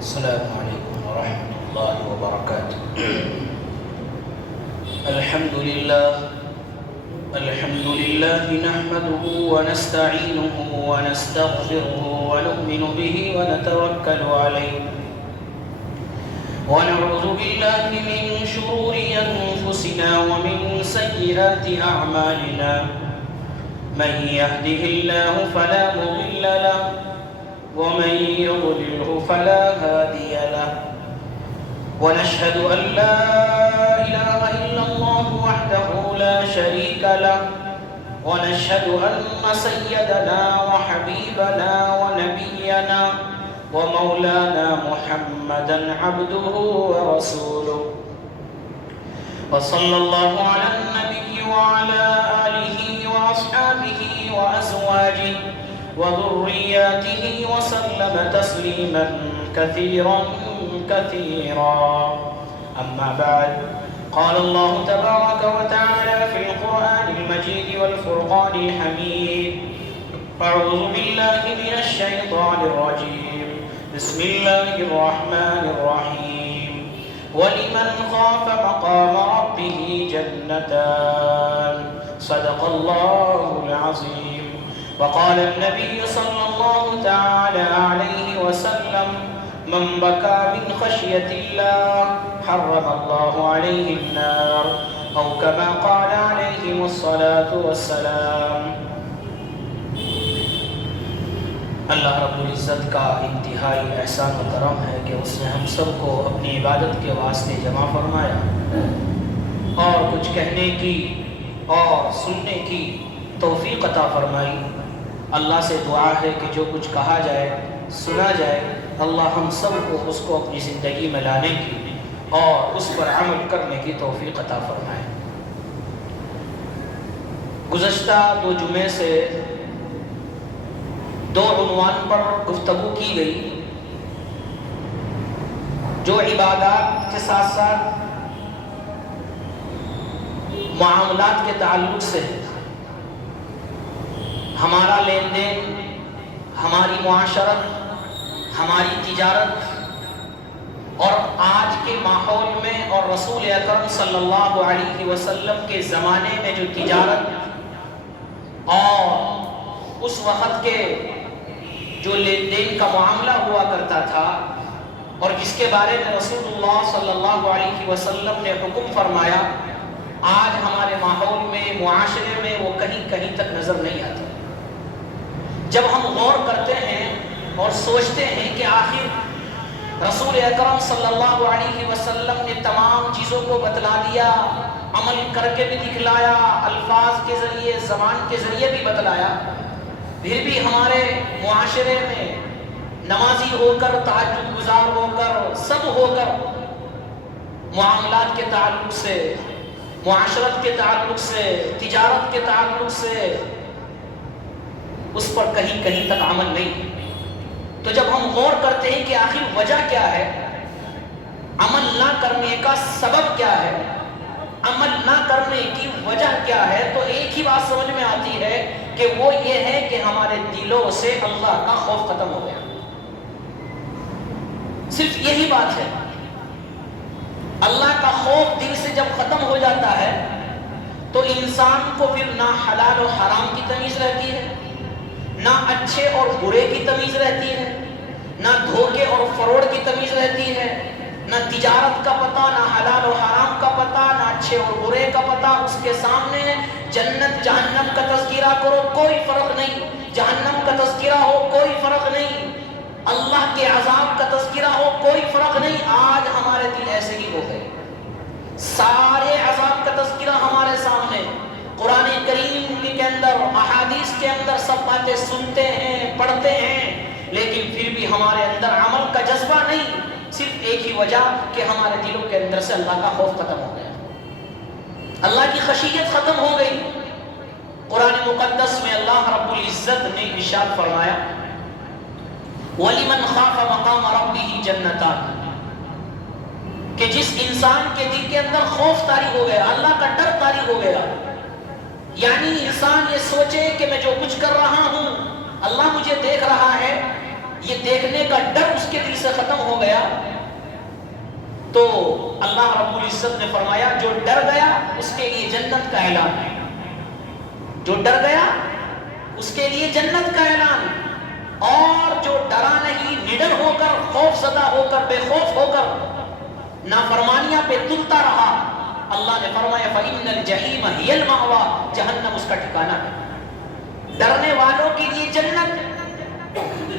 السلام عليكم ورحمة الله وبركاته. الحمد لله نحمده ونستعينه ونستغفره ونؤمن به ونتوكل عليه ونعوذ بالله من شرور أنفسنا ومن سيئات أعمالنا. من يهده الله فلا مضل له ومن يضلله فلا هادي له. ونشهد أن لا إله إلا الله وحده لا شريك له. ونشهد أن سيدنا وحبيبنا ونبينا ومولانا محمدا عبده ورسوله. وصلى الله على النبي وعلى آله وأصحابه وأزواجه وذرياته وسلم تسليما كثيرا كثيرا. أما بعد، قال الله تبارك وتعالى في القرآن المجيد والفرقان الحميد: أعوذ بالله من الشيطان الرجيم، بسم الله الرحمن الرحيم. ولمن خاف مقام ربه جنتان، صدق الله العظيم. وقال النبي صلى الله تعالى عليه وسلم: من بكى من خشية الله حرم الله عليه النار، أو كما قال عليه الصلاة والسلام. اللہ رب العزت کا انتہائی احسان و کرم ہے کہ اس نے ہم سب کو اپنی عبادت کے واسطے جمع فرمایا اور کچھ کہنے کی اور سننے کی توفیق عطا فرمائی. اللہ سے دعا ہے کہ جو کچھ کہا جائے سنا جائے، اللہ ہم سب کو اس کو اپنی زندگی میں لانے کی اور اس پر عمل کرنے کی توفیق عطا فرمائے. گزشتہ 2 جمعے سے 2 عنوان پر گفتگو کی گئی جو عبادات کے ساتھ ساتھ معاملات کے تعلق سے ہے. ہمارا لین دین، ہماری معاشرت، ہماری تجارت اور آج کے ماحول میں اور رسول اکرم صلی اللہ علیہ وسلم کے زمانے میں جو تجارت اور اس وقت کے جو لین دین کا معاملہ ہوا کرتا تھا اور جس کے بارے میں رسول اللہ صلی اللہ علیہ وسلم نے حکم فرمایا، آج ہمارے ماحول میں، معاشرے میں وہ کہیں کہیں تک نظر نہیں آتا. جب ہم غور کرتے ہیں اور سوچتے ہیں کہ آخر رسول اکرم صلی اللہ علیہ وسلم نے تمام چیزوں کو بتلا دیا، عمل کر کے بھی دکھلایا، الفاظ کے ذریعے، زبان کے ذریعے بھی بتلایا، پھر بھی ہمارے معاشرے میں نمازی ہو کر، تہجد گزار ہو کر، سب ہو کر معاملات کے تعلق سے، معاشرت کے تعلق سے، تجارت کے تعلق سے اس پر کہیں کہیں تک عمل نہیں. تو جب ہم غور کرتے ہیں کہ آخر وجہ کیا ہے، عمل نہ کرنے کا سبب کیا ہے، عمل نہ کرنے کی وجہ کیا ہے، تو ایک ہی بات سمجھ میں آتی ہے کہ وہ یہ ہے کہ ہمارے دلوں سے اللہ کا خوف ختم ہو گیا. صرف یہی بات ہے. اللہ کا خوف دل سے جب ختم ہو جاتا ہے تو انسان کو پھر نہ حلال و حرام کی تمیز رہتی ہے، نہ اچھے اور برے کی تمیز رہتی ہے، نہ دھوکے اور فروڈ کی تمیز رہتی ہے، نہ تجارت کا پتہ، نہ حلال و حرام کا پتہ، نہ اچھے اور برے کا پتہ. اس کے سامنے جنت جہنم کا تذکرہ کرو کوئی فرق نہیں، جہنم کا تذکرہ ہو کوئی فرق نہیں، اللہ کے عذاب کا تذکرہ ہو کوئی فرق نہیں. آج ہمارے دل ایسے ہی ہو گئے، سارے عذاب کا تذکرہ ہمارے سامنے، قرآن کریم کے اندر، احادیث کے اندر سب باتیں سنتے ہیں، پڑھتے ہیں، لیکن پھر بھی ہمارے اندر عمل کا جذبہ نہیں. صرف ایک ہی وجہ کہ ہمارے دلوں کے اندر سے اللہ کا خوف ختم ہو گیا، اللہ کی خشیت ختم ہو گئی. قرآن مقدس میں اللہ رب العزت نے ارشاد فرمایا: وَلِمَنْ خَافَ مَقَامَ رَبِّهِ جَنَّتَانِ، کہ جس انسان کے دل کے اندر خوف طاری ہو گیا، اللہ کا ڈر طاری ہو گیا، یعنی انسان یہ سوچے کہ میں جو کچھ کر رہا ہوں اللہ مجھے دیکھ رہا ہے، یہ دیکھنے کا ڈر اس کے دل سے ختم ہو گیا تو اللہ رب العزت نے فرمایا جو ڈر گیا اس کے لیے جنت کا اعلان ہے، جو ڈر گیا اس کے لیے جنت کا اعلان، اور جو ڈرا نہیں، نڈر ہو کر، خوف زدہ ہو کر، بے خوف ہو کر نافرمانیاں پہ تلتا رہا، اللہ نے فرمایا فَإِنَّ الْجَحِيمَ هِيَ الْمَأْوَىٰ، جہنم اس کا ٹھکانہ ہے۔ ڈرنے والوں کے لیے جنت،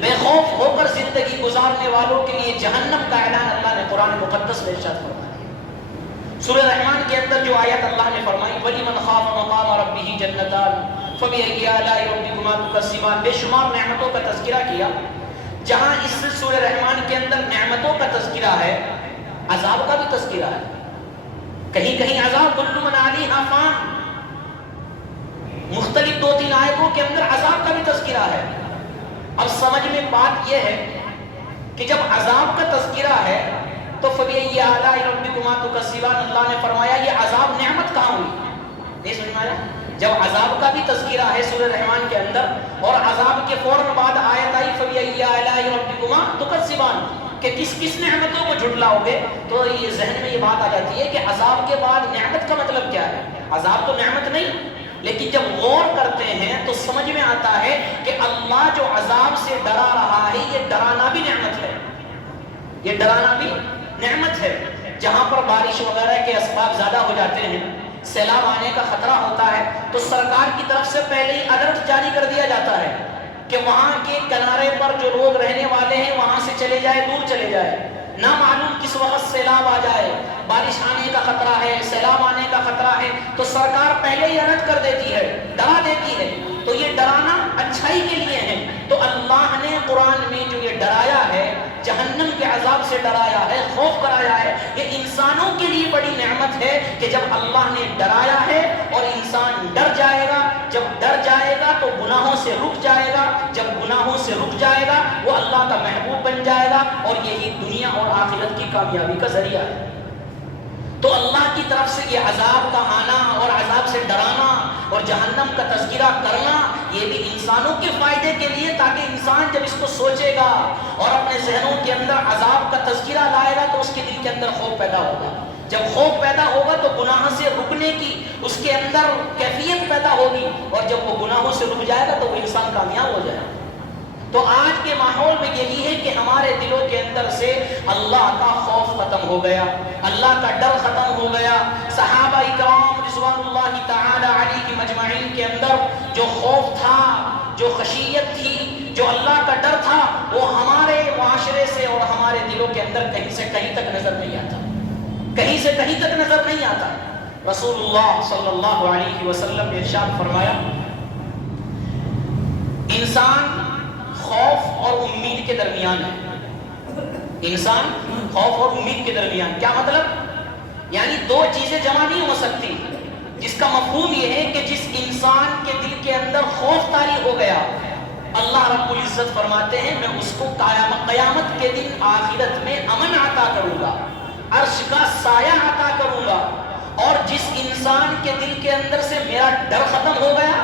بے خوف ہو کر زندگی گزارنے والوں کے لیے جہنم کا اعلان اللہ نے قرآن مقدس میں ارشاد فرمایا۔ سورہ رحمان کے اندر جو آیت اللہ نے فرمائی وَلِمَنْ خَافَ مَقَامَ رَبِّهِ جَنَّتَانِ فَبِأَيِّ آلَاءِ رَبِّكُمَا تُكَذِّبَانِ، بے شمار نعمتوں کا تذکرہ کیا۔ جہاں اس سورہ رحمان کے اندر نعمتوں کا تذکرہ ہے، عذاب کا بھی تذکرہ ہے۔ کہیں کہیں عذاب کل من علیہا فان، مختلف 2-3 آیتوں کے اندر عذاب کا بھی تذکرہ ہے۔ اب سمجھ میں بات یہ ہے کہ جب عذاب کا تذکرہ ہے تو فَبِأَيِّ آلَاءِ رَبِّكُمَا تُكَذِّبَانِ، اللہ نے فرمایا یہ عذاب نعمت کہاں ہوئی؟ نہیں سمجھ میں آیا؟ جب عذاب کا بھی تذکرہ ہے سورہ رحمان کے اندر، اور عذاب کے فوراً بعد آیت آئی فَبِأَيِّ آلَاءِ رَبِّكُمَا تُكَذِّبَانِ، کہ کس کس نعمتوں کو جھٹلاؤ گے، تو یہ ذہن میں یہ بات آ جاتی ہے کہ عذاب کے بعد نعمت کا مطلب کیا ہے؟ عذاب تو نعمت نہیں، لیکن جب غور کرتے ہیں تو سمجھ میں آتا ہے کہ اللہ جو عذاب سے ڈرا رہا ہے یہ ڈرانا بھی نعمت ہے، یہ ڈرانا بھی نعمت ہے۔ جہاں پر بارش وغیرہ کے اسباب زیادہ ہو جاتے ہیں، سیلاب آنے کا خطرہ ہوتا ہے، تو سرکار کی طرف سے پہلے ہی الرٹ جاری کر دیا جاتا ہے کہ وہاں کے کنارے پر جو لوگ رہنے والے ہیں وہاں سے چلے جائے، دور چلے جائے، نہ معلوم کس وقت سیلاب آ جائے، بارش آنے کا خطرہ ہے، سیلاب آنے کا خطرہ ہے، تو سرکار پہلے ہی الرٹ کر دیتی ہے، ڈرا دیتی ہے۔ تو یہ ڈرانا اچھائی کے لیے ہے۔ تو اللہ نے قرآن میں جو یہ ڈرایا ہے، جہنم کے عذاب سے ڈرایا ہے، خوف کرایا ہے، یہ انسانوں کے لیے بڑی نعمت ہے کہ جب اللہ نے ڈرایا ہے اور انسان ڈر جائے گا، جب ڈر جائے گا تو گناہوں سے رک جائے گا، جب گناہوں سے رک جائے گا وہ اللہ کا محبوب بن جائے گا، اور یہی دنیا اور آخرت کی کامیابی کا ذریعہ ہے۔ تو اللہ کی طرف سے یہ عذاب کا آنا اور عذاب سے ڈرانا اور جہنم کا تذکرہ کرنا یہ بھی انسانوں کے فائدے کے لیے، تاکہ انسان جب اس کو سوچے گا اور اپنے ذہنوں کے اندر عذاب کا تذکرہ لائے گا تو اس کے دل کے اندر خوف پیدا ہوگا۔ جب خوف پیدا ہوگا تو گناہ سے رکنے کی اس کے اندر کیفیت پیدا ہوگی، اور جب وہ گناہوں سے رک جائے گا تو وہ انسان کامیاب ہو جائے گا۔ تو آج کے ماحول میں یہی ہے کہ ہمارے دلوں کے اندر سے اللہ کا خوف ختم ہو گیا، اللہ کا ڈر ختم ہو گیا۔ صحابہ اکرام رضوان اللہ تعالی علیہم اجمعین کے اندر جو خوف تھا، جو خشیت تھی، جو اللہ کا ڈر تھا، وہ ہمارے معاشرے سے اور ہمارے دلوں کے اندر کہیں سے کہیں تک نظر نہیں آتا، کہیں سے کہیں تک نظر نہیں آتا۔ رسول اللہ صلی اللہ علیہ وسلم نے ارشاد فرمایا انسان خوف اور امید کے درمیان ہے، انسان خوف اور امید کے درمیان، کیا مطلب؟ یعنی دو چیزیں جمع نہیں ہو سکتی، جس کا مفہوم یہ ہے کہ جس انسان کے دل کے اندر خوف طاری ہو گیا، اللہ رب العزت فرماتے ہیں میں اس کو قیامت کے دن آخرت میں امن عطا کروں گا، عرش کا سایہ عطا کروں گا۔ اور جس انسان کے دل کے اندر سے میرا ڈر ختم ہو گیا،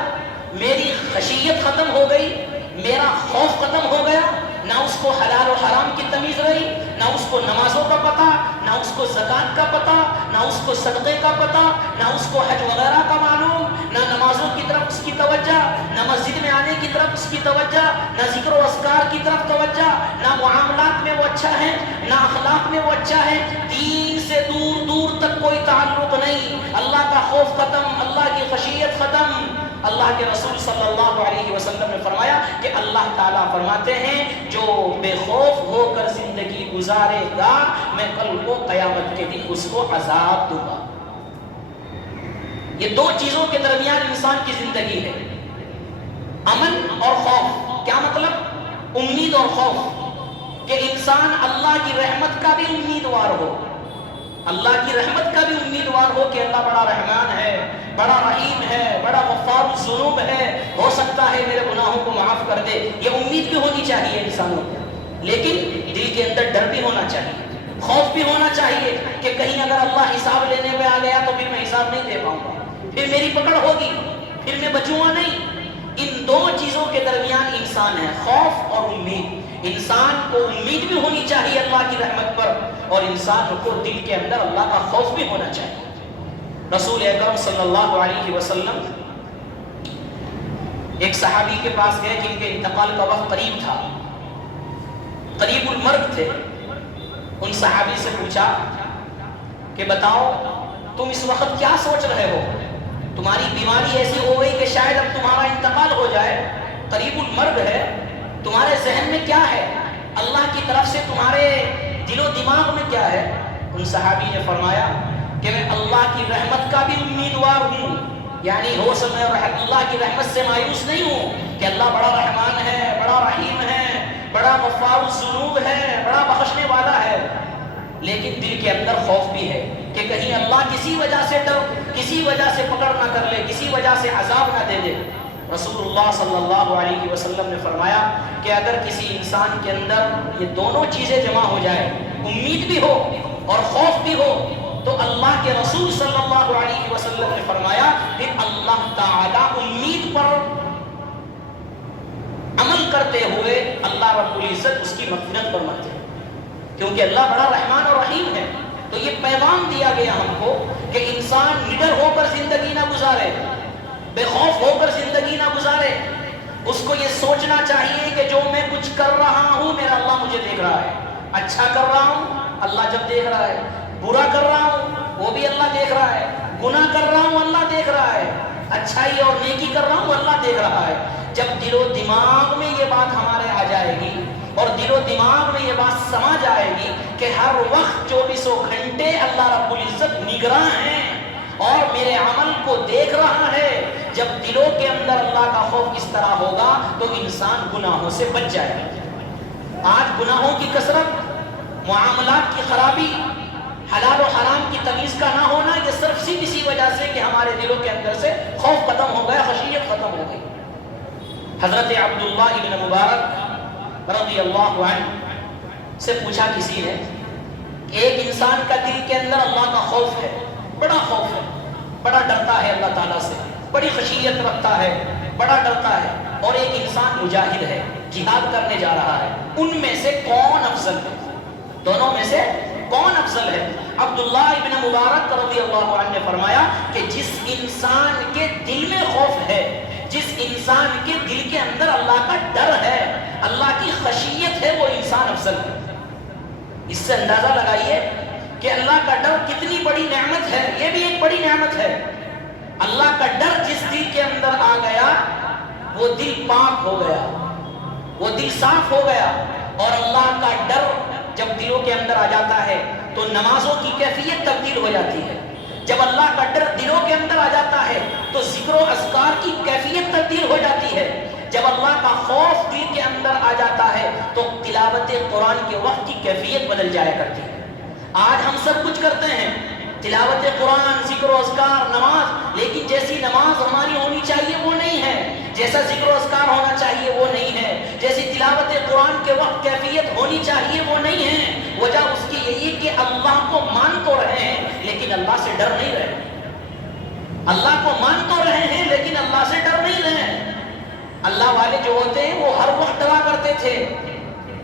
میری خشیت ختم ہو گئی، میرا خوف ختم ہو گیا، نہ اس کو حلال و حرام کی تمیز رہی، نہ اس کو نمازوں کا پتہ، نہ اس کو زکوٰۃ کا پتہ، نہ اس کو صدقے کا پتہ، نہ اس کو حج وغیرہ کا معلوم، نہ نمازوں کی طرف اس کی توجہ، نہ مسجد میں آنے کی طرف اس کی توجہ، نہ ذکر و اذکار کی طرف توجہ، نہ معاملات میں وہ اچھا ہے، نہ اخلاق میں وہ اچھا ہے، دین سے دور دور تک کوئی تعلق نہیں، اللہ کا خوف ختم، اللہ کی خشیت ختم۔ اللہ کے رسول صلی اللہ علیہ وسلم نے فرمایا کہ اللہ تعالیٰ فرماتے ہیں جو بے خوف ہو کر زندگی گزارے گا میں کل کو قیامت کے دن اس کو عذاب دوں گا۔ یہ دو چیزوں کے درمیان انسان کی زندگی ہے، امن اور خوف۔ کیا مطلب؟ امید اور خوف، کہ انسان اللہ کی رحمت کا بھی امیدوار ہو، اللہ کی رحمت کا بھی امیدوار ہو کہ اللہ بڑا رحمان ہے، بڑا رحیم ہے، بڑا غفار الذنوب ہے، ہو سکتا ہے میرے گناہوں کو معاف کر دے، یہ امید بھی ہونی چاہیے انسانوں کو۔ لیکن دل کے اندر ڈر بھی ہونا چاہیے، خوف بھی ہونا چاہیے کہ کہیں اگر اللہ حساب لینے پہ آ گیا تو پھر میں حساب نہیں دے پاؤں گا، پھر میری پکڑ ہوگی، پھر میں بچوں گا نہیں۔ ان دو چیزوں کے درمیان انسان ہے، خوف اور امید۔ انسان کو امید بھی ہونی چاہیے اللہ کی رحمت پر، اور انسان کو دل کے اندر اللہ کا خوف بھی ہونا چاہیے۔ رسول اکرم صلی اللہ علیہ وسلم ایک صحابی کے پاس گئے جن کے انتقال کا وقت قریب تھا، قریب المرگ تھے۔ ان صحابی سے پوچھا کہ بتاؤ تم اس وقت کیا سوچ رہے ہو؟ تمہاری بیماری ایسی ہو گئی کہ شاید اب تمہارا انتقال ہو جائے، قریب المرگ ہے، تمہارے ذہن میں کیا ہے؟ اللہ کی طرف سے تمہارے دل و دماغ میں کیا ہے؟ ان صحابی نے فرمایا کہ میں اللہ کی رحمت کا بھی امیدوار ہوں، یعنی ہو سکتا ہے اللہ کی رحمت سے مایوس نہیں ہوں کہ اللہ بڑا رحمان ہے، بڑا رحیم ہے، بڑا غفار الذنوب ہے، بڑا بخشنے والا ہے، لیکن دل کے اندر خوف بھی ہے کہ کہیں اللہ کسی وجہ سے کسی وجہ سے پکڑ نہ کر لے، کسی وجہ سے عذاب نہ دے دے۔ رسول اللہ صلی اللہ علیہ وسلم نے فرمایا کہ اگر کسی انسان کے اندر یہ دونوں چیزیں جمع ہو جائے، امید بھی ہو اور خوف بھی ہو، تو اللہ کے رسول صلی اللہ علیہ وسلم نے فرمایا پھر اللہ تعالی امید پر عمل کرتے ہوئے اللہ رب العزت اس کی مغفرت فرماتے ہیں، کیونکہ اللہ بڑا رحمان اور رحیم ہے۔ تو یہ پیغام دیا گیا ہم کو کہ انسان نڈر ہو کر زندگی نہ گزارے، بے خوف ہو کر زندگی نہ گزارے۔ اس کو یہ سوچنا چاہیے کہ جو میں کچھ کر رہا ہوں میرا اللہ مجھے دیکھ رہا ہے، اچھا کر رہا ہوں اللہ جب دیکھ رہا ہے، برا کر رہا ہوں وہ بھی اللہ دیکھ رہا ہے، گناہ کر رہا ہوں اللہ دیکھ رہا ہے، اچھائی اور نیکی کر رہا ہوں اللہ دیکھ رہا ہے۔ جب دل و دماغ میں یہ بات ہمارے آ جائے گی اور دل و دماغ میں یہ بات سمجھ آئے گی کہ ہر وقت 24 گھنٹے اللہ رب العزت نگراں ہیں اور میرے عمل کو دیکھ رہا ہے، جب دلوں کے اندر اللہ کا خوف اس طرح ہوگا تو انسان گناہوں سے بچ جائے گا۔ آج گناہوں کی کثرت، معاملات کی خرابی، حلال و حرام کی تمیز کا نہ ہونا، یہ صرف صرف اسی وجہ سے کہ ہمارے دلوں کے اندر سے خوف ختم ہو گیا، خشیت ختم ہو گئی۔ حضرت عبداللہ ابن مبارک رضی اللہ عنہ سے پوچھا کسی نے، ایک انسان کا دل کے اندر اللہ کا خوف ہے، بڑا خوف ہے، بڑا ڈرتا ہے اللہ تعالیٰ سے، بڑی خشیت رکھتا ہے، بڑا ڈرتا ہے، اور ایک انسان مجاہد ہے، جہاد کرنے جا رہا ہے، ان میں سے کون افضل ہے؟ دونوں میں سے کون افضل ہے؟ عبداللہ ابن مبارک رضی اللہ عنہ نے فرمایا کہ جس انسان کے دل میں خوف ہے، جس انسان کے دل کے اندر اللہ کا ڈر ہے، اللہ کی خشیت ہے، وہ انسان افضل ہے۔ اس سے اندازہ لگائیے کہ اللہ کا ڈر کتنی بڑی نعمت ہے، یہ بھی ایک بڑی نعمت ہے۔ اللہ کا ڈر جس دل کے اندر آ گیا وہ دل پاک ہو گیا، وہ دل صاف ہو گیا، اور اللہ کا ڈر جب دلوں کے اندر آ جاتا ہے تو نمازوں کی کیفیت تبدیل ہو جاتی ہے۔ جب اللہ کا ڈر دلوں کے اندر آ جاتا ہے تو ذکر و اذکار کی کیفیت تبدیل ہو جاتی ہے۔ جب اللہ کا خوف دل کے اندر آ جاتا ہے تو تلاوت قرآن کے وقت کی کیفیت بدل جایا کرتی ہے۔ آج ہم سب کچھ کرتے ہیں، تلاوت قرآن، ذکر و اذکار، نماز، لیکن جیسی نماز ہماری ہونی چاہیے وہ نہیں ہے، جیسا ذکر و اذکار ہونا چاہیے وہ نہیں ہے، جیسی تلاوت قرآن کے وقت کیفیت ہونی چاہیے وہ نہیں ہے۔ وجہ اس کی یہی کہ اللہ کو مان تو رہے ہیں لیکن اللہ سے ڈر نہیں رہے، اللہ کو مان تو رہے ہیں لیکن اللہ سے ڈر نہیں رہے۔ اللہ والے جو ہوتے ہیں وہ ہر وقت ڈرا کرتے تھے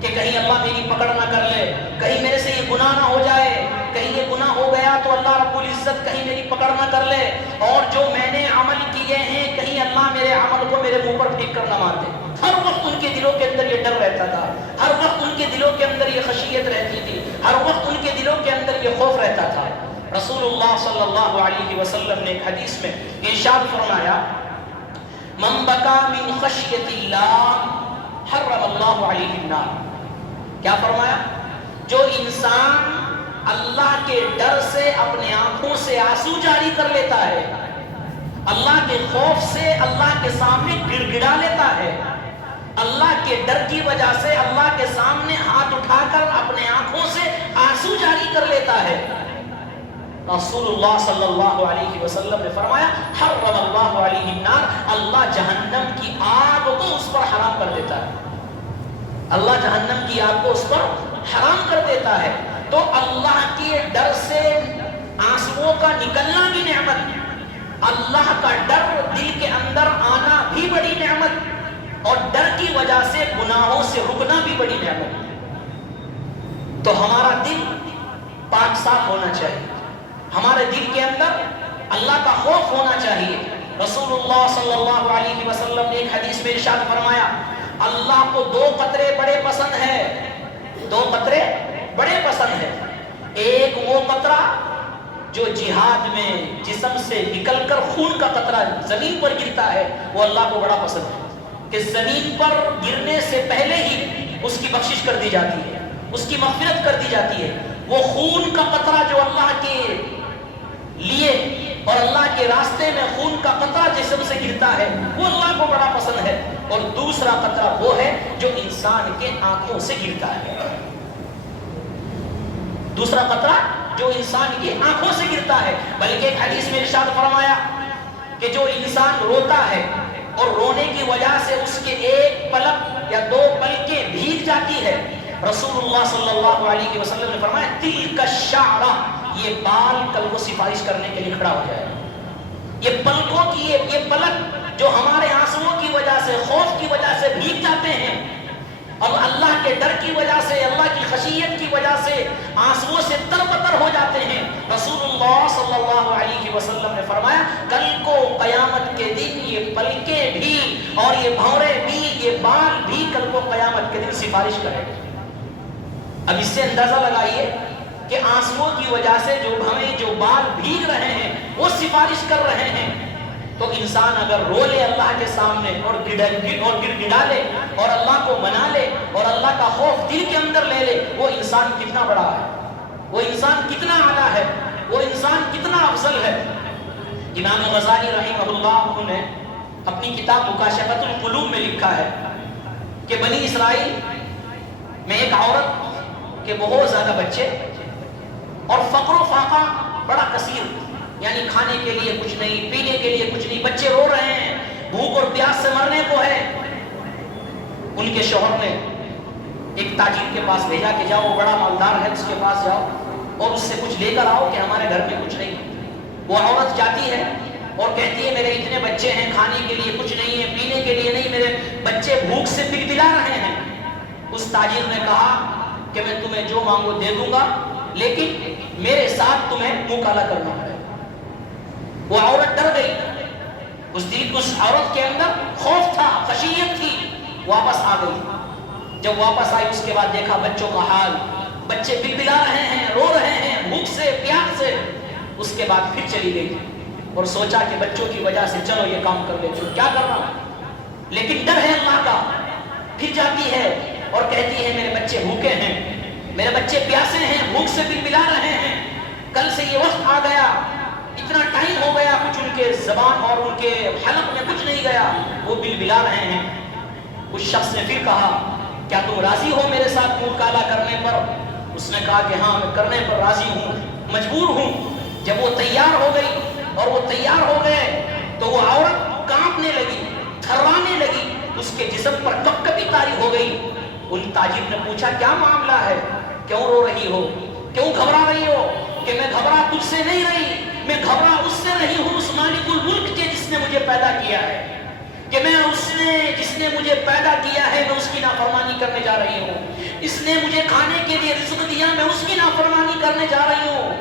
کہ کہیں اللہ میری پکڑ نہ کر لے، کہیں میرے سے یہ گناہ نہ ہو جائے، کہیں یہ گناہ ہو گیا تو اللہ رب العزت کہیں میری پکڑ نہ کر لے، اور جو میں نے عمل کیے ہیں کہیں اللہ میرے عمل کو میرے منہ پر پھینک کر نہ مار دے۔ ہر وقت ان کے دلوں کے اندر یہ ڈر رہتا تھا، ہر وقت ان کے دلوں کے اندر یہ خشیت رہتی تھی، ہر وقت ان کے دلوں کے اندر یہ خوف رہتا تھا۔ رسول اللہ صلی اللہ علیہ وسلم نے ایک حدیث میں ارشاد فرمایا، من بکا من خشیت اللہ حرم اللہ علیہ النار۔ کیا فرمایا؟ جو انسان اللہ کے ڈر سے اپنے آنکھوں سے آنسو جاری کر لیتا ہے، اللہ کے خوف سے اللہ کے سامنے گڑ گڑا لیتا ہے، اللہ کے ڈر کی وجہ سے اللہ کے سامنے ہاتھ اٹھا کر اپنے آنکھوں سے آنسو جاری کر لیتا ہے، رسول اللہ صلی اللہ علیہ وسلم نے فرمایا حرم اللہ علیہ النار، اللہ جہنم کی آگ کو اس پر حرام کر دیتا ہے، اللہ جہنم کی آگ کو اس پر حرام کر دیتا ہے۔ تو اللہ کے ڈر سے آنسوؤں کا نکلنا بھی نعمت، اللہ کا ڈر دل کے اندر آنا بھی بڑی نعمت، اور ڈر کی وجہ سے گناہوں سے رکنا بھی بڑی نعمت۔ تو ہمارا دل پاک صاف ہونا چاہیے، ہمارے دل کے اندر اللہ کا خوف ہونا چاہیے۔ رسول اللہ صلی اللہ علیہ وسلم نے ایک حدیث میں ارشاد فرمایا، اللہ کو دو قطرے بڑے پسند ہیں، دو قطرے بڑے پسند ہیں۔ ایک وہ قطرہ جو جہاد میں جسم سے نکل کر خون کا قطرہ زمین پر گرتا ہے، وہ اللہ کو بڑا پسند ہے کہ زمین پر گرنے سے پہلے ہی اس کی بخشش کر دی جاتی ہے، اس کی مغفرت کر دی جاتی ہے۔ وہ خون کا قطرہ جو اللہ کے لیے اور اللہ کے راستے میں خون کا قطرہ جسم سے گرتا ہے، وہ اللہ کو بڑا پسند ہے۔ اور دوسرا قطرہ وہ ہے جو انسان کے آنکھوں سے گرتا ہے، دوسرا قطرہ جو انسان کی آنکھوں سے گرتا ہے۔ بلکہ ایک حدیث میں ارشاد فرمایا کہ جو انسان روتا ہے اور رونے کی وجہ سے اس کے ایک پلک یا دو پلکیں بھیگ جاتی ہے، رسول اللہ صلی اللہ علیہ وسلم نے فرمایا تلک الشعرہ، یہ بال کل کو سفارش کرنے کے لیے کھڑا ہو جائے گا۔ یہ پلکوں کی یہ پلک جو ہمارے آنسوؤں کی وجہ سے، خوف کی وجہ سے بھیگ جاتے ہیں اور اللہ کے ڈر کی وجہ سے، اللہ کی خشیت کی وجہ سے آنسوؤں سے تربتر ہو جاتے ہیں، رسول اللہ صلی اللہ علیہ وسلم نے فرمایا کل کو قیامت کے دن یہ پلکیں بھی اور یہ بھونرے بھی، یہ بال بھی کل کو قیامت کے دن سفارش کریں گے۔ اب اس سے اندازہ لگائیے کہ آنسوؤں کی وجہ سے جو ہمیں جو بال بھیگ رہے ہیں وہ سفارش کر رہے ہیں، تو انسان اگر رو لے اللہ کے سامنے اور گر گڑا لے اور اللہ کو منا لے اور اللہ کا خوف دل کے اندر لے لے، وہ انسان کتنا بڑا ہے، وہ انسان کتنا اعلیٰ ہے، وہ انسان کتنا افضل ہے۔ امام غزالی رحمہ اللہ نے اپنی کتاب مکاشفۃ القلوب میں لکھا ہے کہ بنی اسرائیل میں ایک عورت کے بہت زیادہ بچے اور فقر و فاقہ بڑا کثیر، یعنی کھانے کے لیے کچھ نہیں، پینے کے لیے کچھ نہیں، بچے رو رہے ہیں، بھوک اور پیاس سے مرنے کو ہے۔ ان کے شوہر نے ایک تاجر کے پاس بھیجا کہ جاؤ، وہ بڑا مالدار ہے، اس کے پاس جاؤ اور اس سے کچھ لے کر آؤ کہ ہمارے گھر میں کچھ نہیں۔ وہ عورت جاتی ہے اور کہتی ہے میرے اتنے بچے ہیں، کھانے کے لیے کچھ نہیں ہے، پینے کے لیے نہیں، میرے بچے بھوک سے بلبلا رہے ہیں۔ اس تاجر نے کہا کہ میں تمہیں جو مانگو دے دوں گا، لیکن میرے ساتھ تمہیں منہ کالا کرنا پڑے گا۔ وہ عورت ڈر گئی، اس عورت کے اندر خوف تھا، خشیت تھی، واپس آ گئی۔ جب واپس آئی اس کے بعد دیکھا بچوں کا حال، بچے بلبلا رہے ہیں، رو رہے ہیں بھوک سے، پیاس سے۔ اس کے بعد پھر چلی گئی اور سوچا کہ بچوں کی وجہ سے چلو یہ کام کر لیتی ہوں، کیا کرنا، لیکن ڈر ہے اللہ کا۔ پھر جاتی ہے اور کہتی ہے میرے بچے بھوکے ہیں، میرے بچے پیاسے ہیں، بھوک سے بلبلا رہے ہیں، کل سے یہ وقت آ گیا، اتنا ٹائم ہو گیا، کچھ ان کے زبان اور ان کے حلق میں کچھ نہیں گیا، وہ بلبلا رہے ہیں۔ اس شخص نے پھر کہا کیا تم راضی ہو میرے ساتھ منہ کالا کرنے پر؟ اس نے کہا کہ ہاں میں کرنے پر راضی ہوں، مجبور ہوں۔ جب وہ تیار ہو گئی اور وہ تیار ہو گئے تو وہ عورت کانپنے لگی، تھروانے لگی، اس کے جسم پر کپکپی طاری ہو گئی۔ ان تاجر نے پوچھا کیا معاملہ ہے، کیوں رو رہی ہو، کیوں گھبرا رہی ہو؟ کہ میں گھبرا تجھ سے نہیں رہی، میں گھبرا اس سے رہی ہوں، اس مالک الملک کے جس نے مجھے پیدا کیا ہے، کہ میں جس نے مجھے پیدا کیا ہے میں اس کی نافرمانی کرنے جا رہی ہوں۔ اس نے مجھے کھانے کے لیے رزق دیا، میں اس کی نافرمانی کرنے جا رہی ہوں۔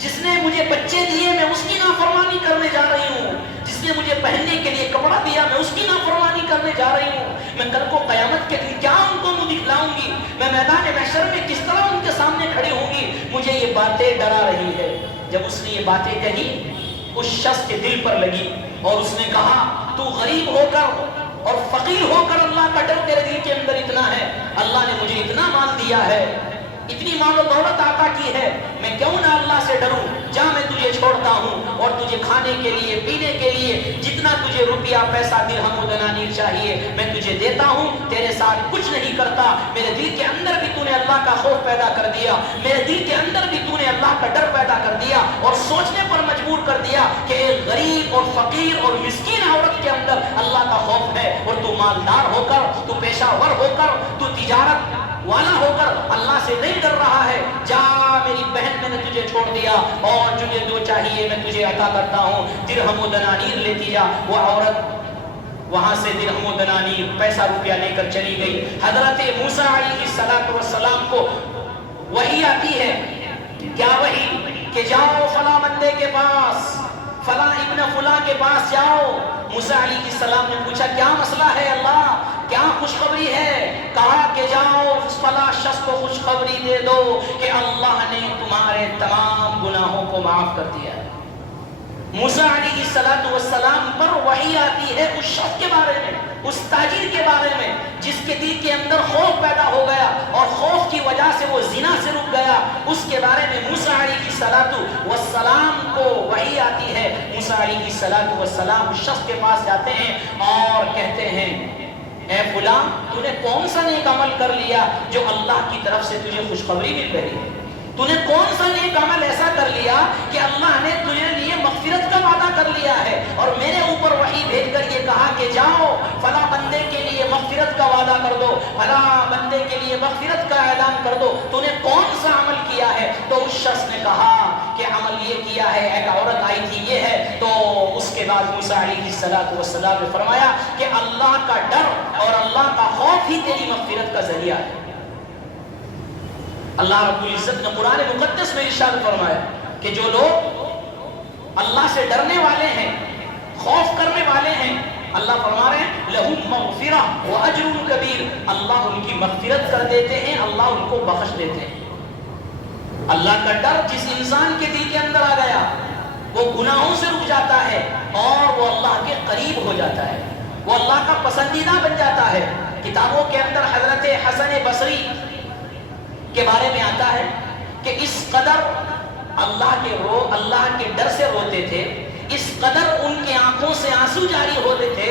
جس نے مجھے بچے دیے میں اس کی نافرمانی کرنے جا رہی ہوں۔ جس نے مجھے پہننے کے لیے کپڑا دیا میں اس کی نافرمانی کرنے جا رہی ہوں۔ میں کل کو قیامت کے دن کیا ان کو منہ دکھلاؤں گی، میں میدان محشر میں کس طرح ان کے سامنے کھڑی ہوں گی، مجھے یہ باتیں ڈرا رہی ہے۔ جب اس نے یہ باتیں کہی اس شخص کے دل پر لگی اور اس نے کہا تو غریب ہو کر اور فقیر ہو کر اللہ کا ڈر تیرے دل کے اندر اتنا ہے، اللہ نے مجھے اتنا مال دیا ہے، اتنی مال و دولت عطا کی ہے، میں کیوں نہ اللہ سے ڈروں؟ جا میں تجھے چھوڑتا ہوں اور تجھے کھانے کے لیے پینے کے لیے جتنا تجھے روپیہ پیسہ درہم و دنانیر چاہیے میں تجھے دیتا ہوں، تیرے ساتھ کچھ نہیں کرتا۔ میرے دل کے اندر بھی تو نے اللہ کا خوف پیدا کر دیا، میرے دل کے اندر بھی تو نے اللہ کا ڈر پیدا کر دیا اور سوچنے پر مجبور کر دیا کہ ایک غریب اور فقیر اور مسکین عورت کے اندر اللہ کا خوف ہے، اور تو مالدار ہو کر، تو پیشہ ور ہو کر، تو تجارت والا ہو کر اللہ سے نہیں ڈر رہا ہے۔ جا میری بہن میں نے تجھے چھوڑ دیا اور تجھے جو چاہیے میں تجھے عطا کرتا ہوں، درہم و دنانیر لیتی جا۔ وہ عورت وہاں سے درہم و دنانیر پیسہ روپیہ لے کر چلی گئی۔ حضرت موسیٰ علیہ السلام کو وحی آتی ہے کیا وہی کہ جاؤ فلاں بندے کے پاس، فلاں ابن فلاں کے پاس جاؤ؟ موسیٰ علیہ السلام نے پوچھا کیا مسئلہ ہے اللہ، کیا خوشخبری ہے؟ کہا کہ جاؤ فلاں شخص کو خوشخبری دے دو کہ اللہ نے تمہارے تمام گناہوں کو معاف کر دیا ہے۔ موسیٰ علیہ السلام پر وحی آتی ہے اس شخص کے بارے میں، اس تاجر کے بارے میں جس کے دل کے اندر خوف پیدا ہو گیا اور خوف کی وجہ سے وہ زنا سے رک گیا۔ اس کے بارے میں موسیٰ علیہ السلام کو وحی آتی ہے۔ موسیٰ علیہ السلام اس شخص کے پاس جاتے ہیں اور کہتے ہیں اے فلاں، تو نے کون سا نیک عمل کر لیا جو اللہ کی طرف سے تجھے خوشخبری مل رہی ہے؟ تو نے کون سا نیک عمل ایسا کر لیا کہ اللہ نے تجھے لیے مغفرت کا وعدہ کر لیا ہے اور میرے اوپر وحی بھیج کر یہ کہا کہ جاؤ فلاں بندے کے لیے مغفرت کا وعدہ کر دو، فلاں بندے کے لیے مغفرت کا اعلان کر دو، تو نے کون سا عمل کیا ہے؟ تو اس شخص نے کہا کہ عمل یہ کیا ہے، ایک عورت آئی تھی، یہ ہے۔ تو اس کے بعد موسیٰ علیہ السلام نے فرمایا کہ اللہ کا ڈر اور اللہ کا خوف ہی تیری مغفرت کا ذریعہ ہے۔ اللہ رب العزت نے قرآن مقدس میں ارشاد فرمایا کہ جو لوگ اللہ سے ڈرنے والے ہیں، خوف کرنے والے ہیں، اللہ فرما رہے ہیں لَهُمْ مَغْفِرَةٌ وَأَجْرٌ كَبِيرٌ، اللہ ان کی مغفرت کر دیتے ہیں، اللہ ان کو بخش دیتے ہیں۔ اللہ کا ڈر جس انسان کے دل کے اندر آ گیا وہ گناہوں سے رک جاتا ہے اور وہ اللہ کے قریب ہو جاتا ہے، وہ اللہ کا پسندیدہ بن جاتا ہے۔ کتابوں کے اندر حضرت حسن بصری کے بارے میں آتا ہے کہ اس قدر اللہ کے ڈر سے روتے تھے، اس قدر ان کی آنکھوں سے آنسو جاری ہوتے تھے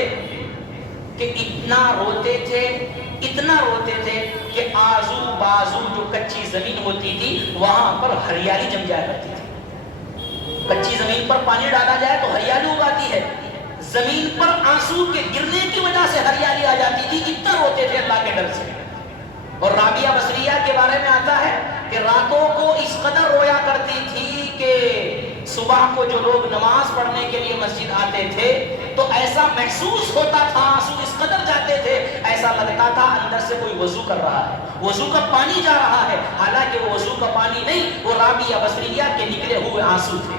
کہ اتنا روتے تھے کہ آزو بازو جو کچی زمین ہوتی تھی وہاں پر ہریالی جم جایا کرتی تھی۔ کچی زمین پر پانی ڈالا جائے تو ہریالی اگاتی ہے، زمین پر آنسو کے گرنے کی وجہ سے ہریالی آ جاتی تھی، اتنا روتے تھے اللہ کے ڈر سے۔ اور رابعہ بصریہ کے بارے میں آتا ہے کہ راتوں کو اس قدر رویا کرتی تھی کہ صبح کو جو لوگ نماز پڑھنے کے لیے مسجد آتے تھے تو ایسا محسوس ہوتا تھا، آنسو اس قدر جاتے تھے، ایسا لگتا تھا اندر سے کوئی وضو کر رہا ہے، وضو کا پانی جا رہا ہے، حالانکہ وہ وضو کا پانی نہیں، وہ رابعہ بصریہ کے نکلے ہوئے آنسو تھے۔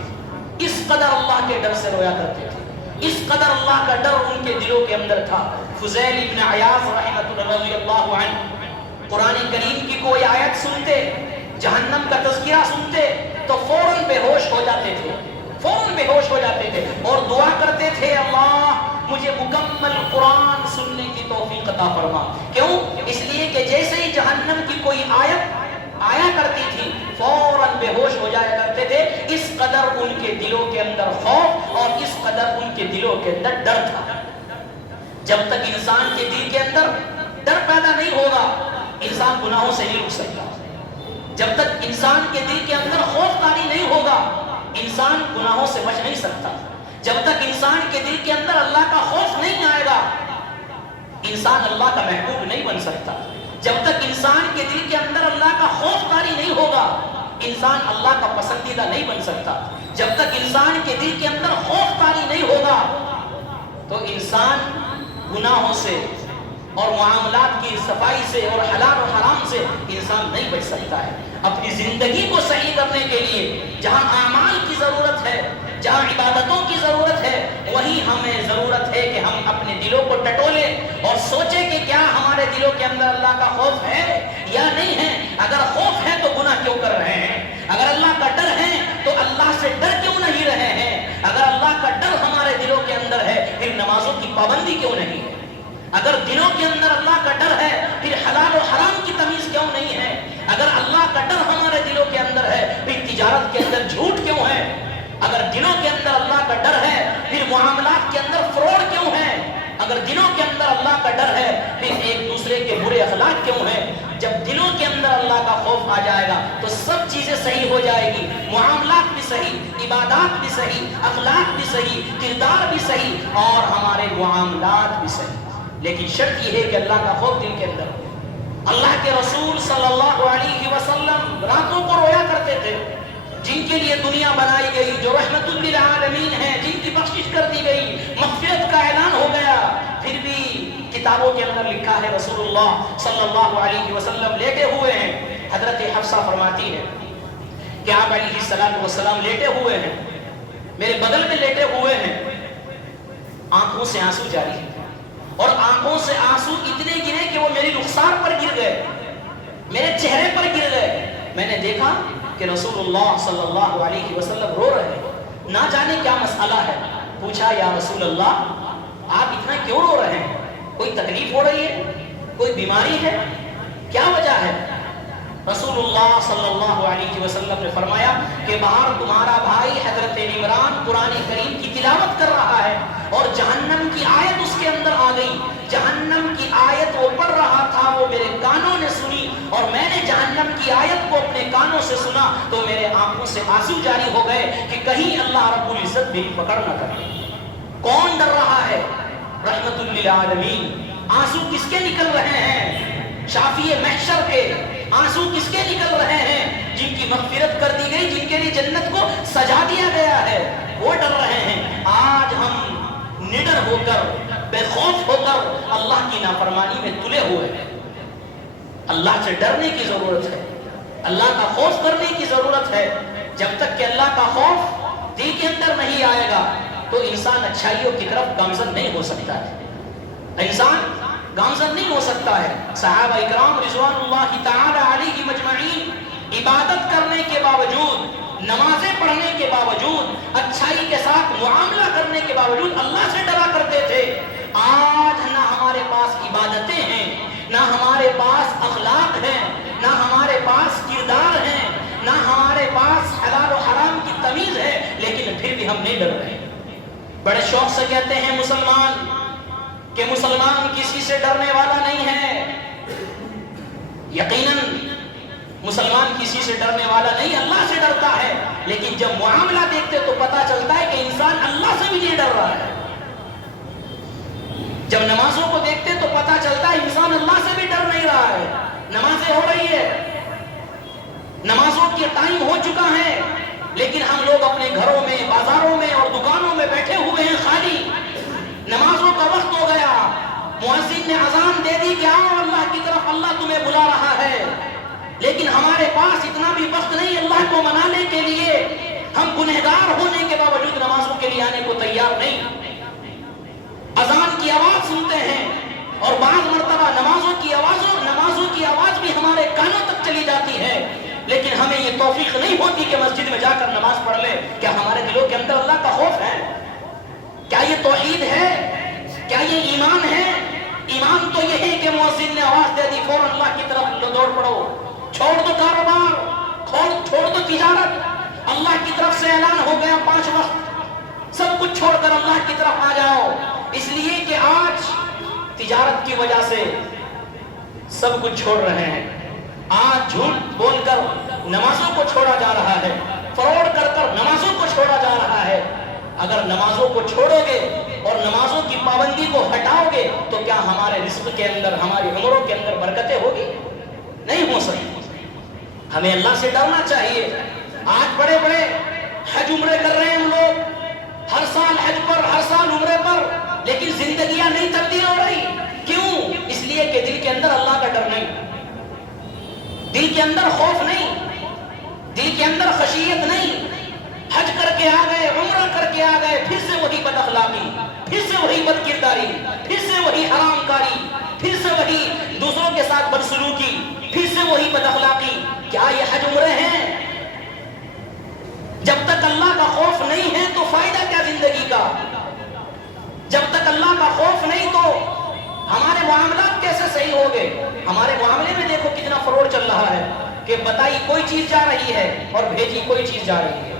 اس قدر اللہ کے ڈر سے رویا کرتے تھے، اس قدر اللہ کا ڈر ان کے دلوں کے اندر تھا۔ فضیل ابن عیاض رضی اللہ عنہ قرآن کریم کی کوئی آیت سنتے، جہنم کا تذکرہ سنتے تو فوراً بے ہوش ہو جاتے تھے اور دعا کرتے تھے اللہ مجھے مکمل قرآن سننے کی توفیق عطا فرما۔ کیوں؟ اس لیے کہ جیسے ہی جہنم کی کوئی آیت آیا کرتی تھی فوراً بے ہوش ہو جایا کرتے تھے، اس قدر ان کے دلوں کے اندر خوف اور اس قدر ان کے دلوں کے اندر ڈر تھا۔ جب تک انسان کے دل کے اندر ڈر پیدا نہیں ہوگا انسان گناہوں سے نہیں رک سکتا، جب تک انسان کے دل کے اندر خوف طاری نہیں ہوگا انسان گناہوں سے بچ نہیں سکتا، جب تک انسان کے دل کے اندر اللہ کا خوف نہیں آئے گا انسان اللہ کا محبوب نہیں بن سکتا، جب تک انسان کے دل کے اندر اللہ کا خوف طاری نہیں ہوگا انسان اللہ کا پسندیدہ نہیں بن سکتا، جب تک انسان کے دل کے اندر خوف طاری نہیں ہوگا تو انسان گناہوں سے اور معاملات کی صفائی سے اور حلال و حرام سے انسان نہیں بچ سکتا ہے۔ اپنی زندگی کو صحیح کرنے کے لیے جہاں اعمال کی ضرورت ہے، جہاں عبادتوں کی ضرورت ہے، وہیں ہمیں ضرورت ہے کہ ہم اپنے دلوں کو ٹٹولیں اور سوچیں کہ کیا ہمارے دلوں کے اندر اللہ کا خوف ہے یا نہیں ہے۔ اگر خوف ہے تو گناہ کیوں کر رہے ہیں؟ اگر اللہ کا ڈر ہے تو اللہ سے ڈر کیوں نہیں رہے ہیں؟ اگر اللہ کا ڈر ہمارے دلوں کے اندر ہے پھر نمازوں کی پابندی کیوں نہیں ہے؟ اگر دلوں کے اندر اللہ کا ڈر ہے پھر حلال و حرام کی تمیز کیوں نہیں ہے؟ اگر اللہ کا ڈر ہمارے دلوں کے اندر ہے پھر تجارت کے اندر جھوٹ کیوں ہے؟ اگر دلوں کے اندر اللہ کا ڈر ہے پھر معاملات کے اندر فراڈ کیوں ہے؟ اگر دلوں کے اندر اللہ کا ڈر ہے پھر ایک دوسرے کے برے اخلاق کیوں ہیں؟ جب دلوں کے اندر اللہ کا خوف آ جائے گا تو سب چیزیں صحیح ہو جائے گی، معاملات بھی صحیح، عبادات بھی صحیح، اخلاق بھی صحیح، کردار بھی صحیح اور ہمارے معاملات بھی صحیح۔ لیکن شرط یہ ہے کہ اللہ کا خوف دل کے اندر ہو۔ اللہ کے رسول صلی اللہ علیہ وسلم راتوں کو رویا کرتے تھے، جن کے لیے دنیا بنائی گئی، جو رحمت للعالمین ہیں، جن کی بخشش کر دی گئی، مغفرت کا اعلان ہو گیا، پھر بھی کتابوں کے اندر لکھا ہے رسول اللہ صلی اللہ علیہ وسلم لیٹے ہوئے ہیں۔ حضرت حفصہ فرماتی ہے کہ آپ علیہ السلام لیٹے ہوئے ہیں، میرے بغل میں لیٹے ہوئے ہیں، آنکھوں سے آنسو جاری ہیں، اور آنکھوں سے آنسو اتنے گرے کہ وہ میری رخسار پر گر گئے، میرے چہرے پر گر گئے۔ میں نے دیکھا کہ رسول اللہ صلی اللہ علیہ وسلم رو رہے ہیں، نہ جانے کیا مسئلہ ہے۔ پوچھا یا رسول اللہ آپ اتنا کیوں رو رہے ہیں؟ کوئی تکلیف ہو رہی ہے؟ کوئی بیماری ہے؟ کیا وجہ ہے؟ رسول اللہ صلی اللہ علیہ وسلم نے فرمایا کہ باہر تمہارا بھائی حضرت عمران قرآن کریم کی تلاوت کر رہا ہے اور جہنم کی آیت اس کے اندر آ گئی۔ جہنم کی آیت وہ پڑھ رہا تھا، وہ میرے کانوں نے سنی، اور میں نے جہنم کی آیت کو اپنے کانوں سے سنا تو میرے آنکھوں سے آنسو جاری ہو گئے کہ کہیں اللہ رب العزت میری پکڑ نہ کرے۔ کون ڈر رہا ہے؟ رحمت للعالمین۔ آنسو کس کے نکل رہے ہیں؟ شافی محشر کے۔ آنسو کس کے نکل رہے ہیں؟ جن کی مغفرت کر دی گئی، جن کے لیے جنت کو سجا دیا گیا ہے، وہ ڈر رہے ہیں۔ آج ہم نڈر ہو کر، بے خوف ہو کر اللہ کی نافرمانی میں تلے ہوئے ہیں۔ اللہ سے ڈرنے کی ضرورت ہے، اللہ کا خوف کرنے کی ضرورت ہے۔ جب تک کہ اللہ کا خوف دل کے اندر نہیں آئے گا تو انسان اچھائیوں کی طرف گامزن نہیں ہو سکتا ہے، انسان گامزن نہیں ہو سکتا ہے۔ صحابہ اکرام رضوان اللہ تعالی علیہ مجمعین عبادت کرنے کے باوجود، نمازیں پڑھنے کے باوجود، اچھائی کے ساتھ معاملہ کرنے کے باوجود اللہ سے ڈرا کرتے تھے۔ آج نہ ہمارے پاس عبادتیں ہیں، نہ ہمارے پاس اخلاق ہیں، نہ ہمارے پاس کردار ہیں، نہ ہمارے پاس حلال و حرام کی تمیز ہے، لیکن پھر بھی ہم نہیں ڈر رہے۔ بڑے شوق سے کہتے ہیں مسلمان کہ مسلمان کسی سے ڈرنے والا نہیں ہے۔ یقیناً مسلمان کسی سے ڈرنے والا نہیں، اللہ سے ڈرتا ہے، لیکن جب معاملہ دیکھتے تو پتا چلتا ہے کہ انسان اللہ سے بھی نہیں ڈر رہا ہے۔ جب نمازوں کو دیکھتے تو پتا چلتا ہے انسان اللہ سے بھی ڈر نہیں رہا ہے۔ نمازیں ہو رہی ہے، نمازوں کے ٹائم ہو چکا ہے، لیکن ہم لوگ اپنے گھروں میں، بازاروں میں اور دکانوں میں بیٹھے ہوئے ہیں خالی۔ نمازوں کا وقت ہو گیا، مؤذن نے اذان دے دی کہ آؤ اللہ کی طرف، اللہ تمہیں بلا رہا ہے، لیکن ہمارے پاس اتنا بھی وقت نہیں اللہ کو منانے کے لیے۔ ہم گنہگار ہونے کے باوجود نمازوں کے لیے آنے کو تیار نہیں۔ اذان کی آواز سنتے ہیں اور بعض مرتبہ نمازوں کی آواز بھی ہمارے کانوں تک چلی جاتی ہے، لیکن ہمیں یہ توفیق نہیں ہوتی کہ مسجد میں جا کر نماز پڑھ لیں۔ کیا ہمارے دلوں کے اندر اللہ کا خوف ہے؟ کیا یہ توحید ہے؟ کیا یہ ایمان ہے؟ ایمان تو یہ ہے کہ مؤذن نے آواز دے دی فوراً اللہ کی طرف دوڑ پڑو، چھوڑ دو کاروبار، چھوڑ دو تجارت، اللہ کی طرف سے اعلان ہو گیا 5 وقت، سب کچھ چھوڑ کر اللہ کی طرف آ جاؤ۔ اس لیے کہ آج تجارت کی وجہ سے سب کچھ چھوڑ رہے ہیں۔ آج جھوٹ بول کر نمازوں کو چھوڑا جا رہا ہے، فراڈ کر کر نمازوں کو چھوڑا جا رہا ہے۔ اگر نمازوں کو چھوڑو گے اور نمازوں کی پابندی کو ہٹاؤ گے تو کیا ہمارے رزق کے اندر، ہماری عمروں کے اندر برکتیں ہوگی؟ نہیں ہو سکتی۔ ہمیں اللہ سے ڈرنا چاہیے۔ آج بڑے بڑے حج عمرے کر رہے ہیں ہم لوگ، ہر سال حج پر، ہر سال عمرے پر، لیکن زندگیاں نہیں تبدیل ہو رہی۔ کیوں؟ اس لیے کہ دل کے اندر اللہ کا ڈر نہیں، دل کے اندر خوف نہیں، دل کے اندر خشیت نہیں۔ حج کر کے آ گئے، عمرہ کر کے آ گئے، پھر سے وہی بد اخلاقی، پھر سے وہی بد کرداری، پھر سے وہی حرام کاری، پھر سے وہی دوسروں کے ساتھ بدسلوکی، پھر سے وہی بد اخلاقی۔ کیا یہ حج عمرے ہیں؟ جب تک اللہ کا خوف نہیں ہے تو فائدہ کیا زندگی کا؟ جب تک اللہ کا خوف نہیں تو ہمارے معاملات کیسے صحیح ہو گئے؟ ہمارے معاملے میں دیکھو کتنا فراڈ چل رہا ہے کہ بتائی کوئی چیز جا رہی ہے اور بھیجی کوئی چیز جا رہی ہے۔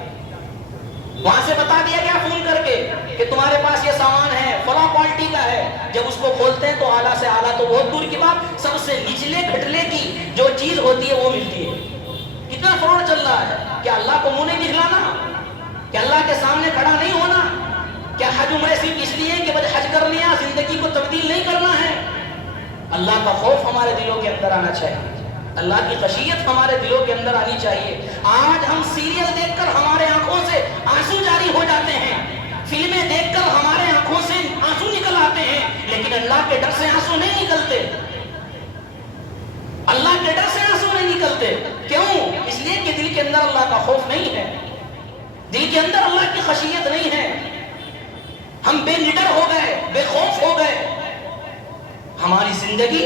وہاں سے بتا دیا گیا فون کر کے کہ تمہارے پاس یہ سامان ہے، فلاں کوالٹی کا ہے، جب اس کو کھولتے ہیں تو اعلیٰ سے اعلیٰ تو بہت دور کی بات، سب سے نچلے گھٹلے کی جو چیز ہوتی ہے وہ ملتی ہے۔ کتنا فراڈ چل رہا ہے۔ کیا اللہ کو منہ نہیں دکھلانا؟ کیا اللہ کے سامنے کھڑا نہیں ہونا؟ کیا حج عمرے صرف اس لیے کہ بس حج کر لیا، زندگی کو تبدیل نہیں کرنا ہے؟ اللہ کا خوف ہمارے دلوں کے اندر آنا چاہیے، اللہ کی خشیت ہمارے دلوں کے اندر آنی چاہیے۔ آج ہم سیریل دیکھ کر ہمارے آنکھوں سے آنسو جاری ہو جاتے ہیں، فلمیں دیکھ کر ہمارے آنکھوں سے آنسو نکل آتے ہیں، لیکن اللہ کے ڈر سے آنسو نہیں نکلتے۔ اللہ کے ڈر سے آنسو نہیں نکلتے۔ کیوں؟ اس لیے کہ دل کے اندر اللہ کا خوف نہیں ہے، دل کے اندر اللہ کی خشیت نہیں ہے، ہم بے نڈر ہو گئے، بے خوف ہو گئے. ہماری زندگی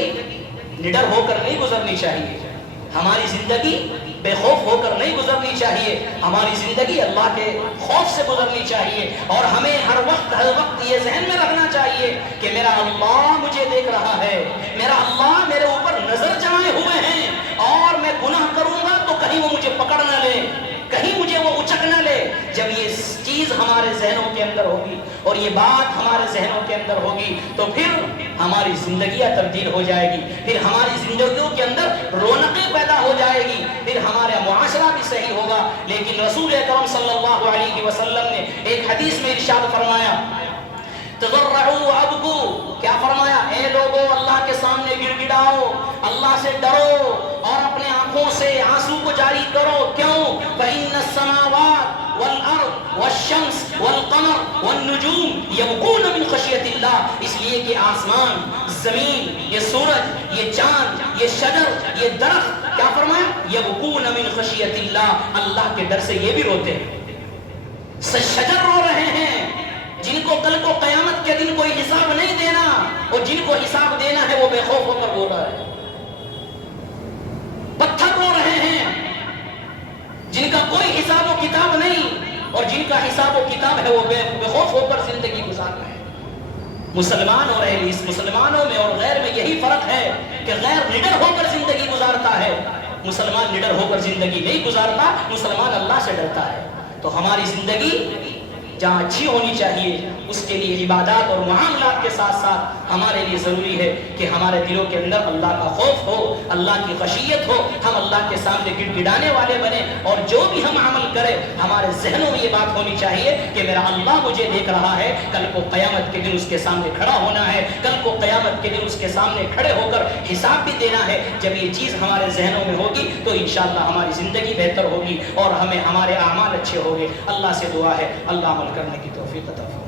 نڈر ہو کر نہیں گزرنی چاہیے، ہماری زندگی بے خوف ہو کر نہیں گزرنی چاہیے، ہماری زندگی اللہ کے خوف سے گزرنی چاہیے. اور ہمیں ہر وقت یہ ذہن میں رکھنا چاہیے کہ میرا اللہ مجھے دیکھ رہا ہے، میرا اللہ میرے اوپر نظر جمائے ہوئے ہیں، اور میں گناہ کروں گا تو کہیں وہ مجھے پکڑ نہ لے، کہیں مجھے وہ اچک نہ لے. جب یہ چیز ہمارے ذہنوں کے اندر ہوگی اور یہ بات ہمارے ذہنوں کے اندر ہوگی تو پھر ہماری زندگیاں تبدیل ہو جائے گی، پھر ہماری زندگیوں کے اندر رونقیں پیدا ہو جائے گی، پھر ہمارا معاشرہ بھی صحیح ہوگا. لیکن رسول اکرم صلی اللہ علیہ وسلم نے ایک حدیث میں ارشاد فرمایا تضرعوا وابکوا، کیا فرمایا؟ اے لوگو اللہ کے سامنے گڑ گڑاؤ، اللہ سے ڈرو اور اپنے آنکھوں سے آنسو کو جاری کرو. کیوں؟ فإن السماوات والارض والشمس والقمر والنجوم يبكون من خشیت اللہ، اس لیے کہ آسمان، زمین، یہ سورج، یہ چاند، یہ شجر، یہ درخت، کیا فرمایا؟ یبکون من خشیت اللہ، اللہ کے ڈر سے یہ بھی روتے ہیں. شجر رو رہے ہیں جن کو کل کو قیامت کے دن کوئی حساب نہیں دینا، اور جن کو حساب دینا ہے وہ بے خوف ہو کر رو رہا ہے. پتھر رو رہے ہیں جن کا کوئی حساب و کتاب نہیں، اور جن کا حساب و کتاب ہے وہ بے خوف ہو کر زندگی گزار رہے ہیں. مسلمان اور اہل اس مسلمانوں میں اور غیر میں یہی فرق ہے کہ غیر نڈر ہو کر زندگی گزارتا ہے، مسلمان نڈر ہو کر زندگی نہیں گزارتا، مسلمان اللہ سے ڈرتا ہے. تو ہماری زندگی جہاں اچھی ہونی چاہیے اس کے لیے عبادات اور معاملات کے ساتھ ساتھ ہمارے لیے ضروری ہے کہ ہمارے دلوں کے اندر اللہ کا خوف ہو، اللہ کی خشیت ہو، ہم اللہ کے سامنے گڑ گڑانے والے بنے، اور جو بھی ہم عمل کریں ہمارے ذہنوں میں یہ بات ہونی چاہیے کہ میرا اللہ مجھے دیکھ رہا ہے، کل کو قیامت کے دن اس کے سامنے کھڑا ہونا ہے، کل کو قیامت کے دن اس کے سامنے کھڑے ہو کر حساب بھی دینا ہے. جب یہ چیز ہمارے ذہنوں میں ہوگی تو انشاءاللہ ہماری زندگی بہتر ہوگی اور ہمارے اعمال اچھے ہوں گے. اللہ سے دعا ہے اللہ عمل کرنے کی توفیق عطا فرمائے.